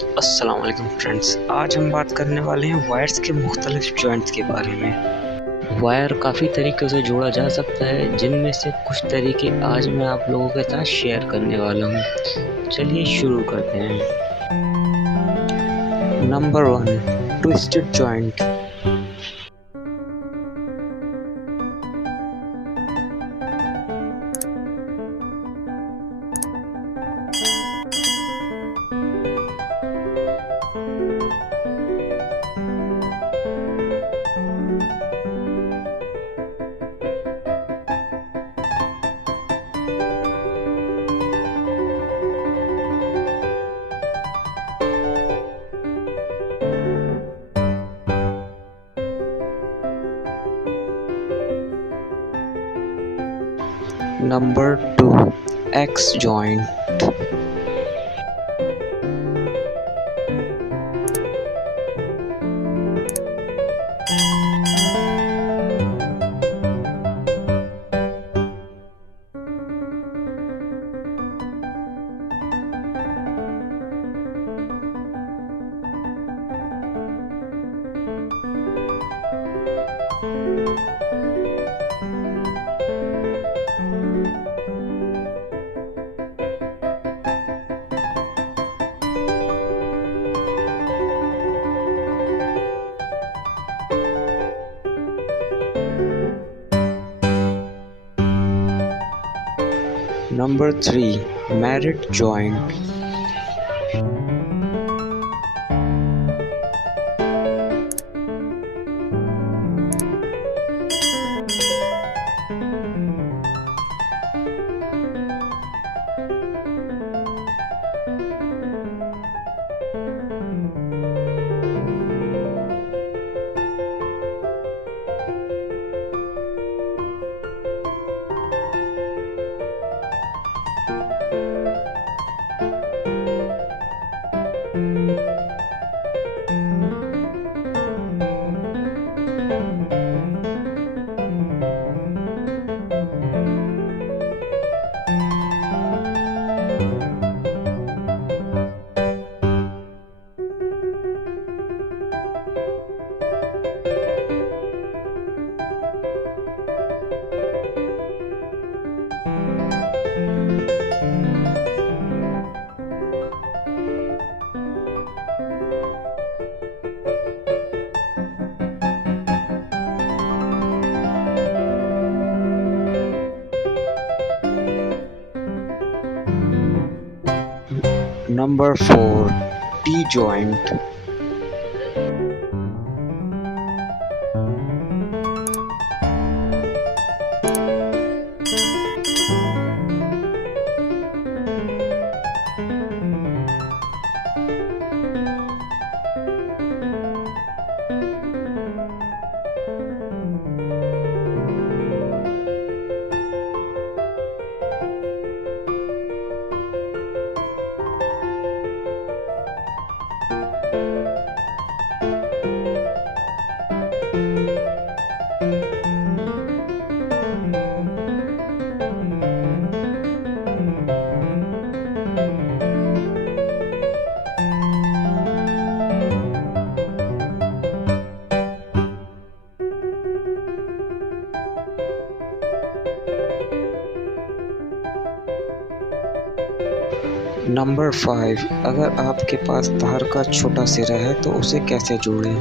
अस्सलाम वालेकुम फ्रेंड्स, आज हम बात करने वाले हैं वायर्स के मुख्तलिफ जॉइंट्स के बारे में। वायर काफ़ी तरीक़ों से जोड़ा जा सकता है, जिनमें से कुछ तरीके आज मैं आप लोगों के साथ शेयर करने वाला हूँ। चलिए शुरू करते हैं। Number 1, twisted joint. Number 2, X joint. Number 3, Married joint. Number 4, T joint. Number 5, अगर आपके पास तार का छोटा सिरा है तो उसे कैसे जोड़ें?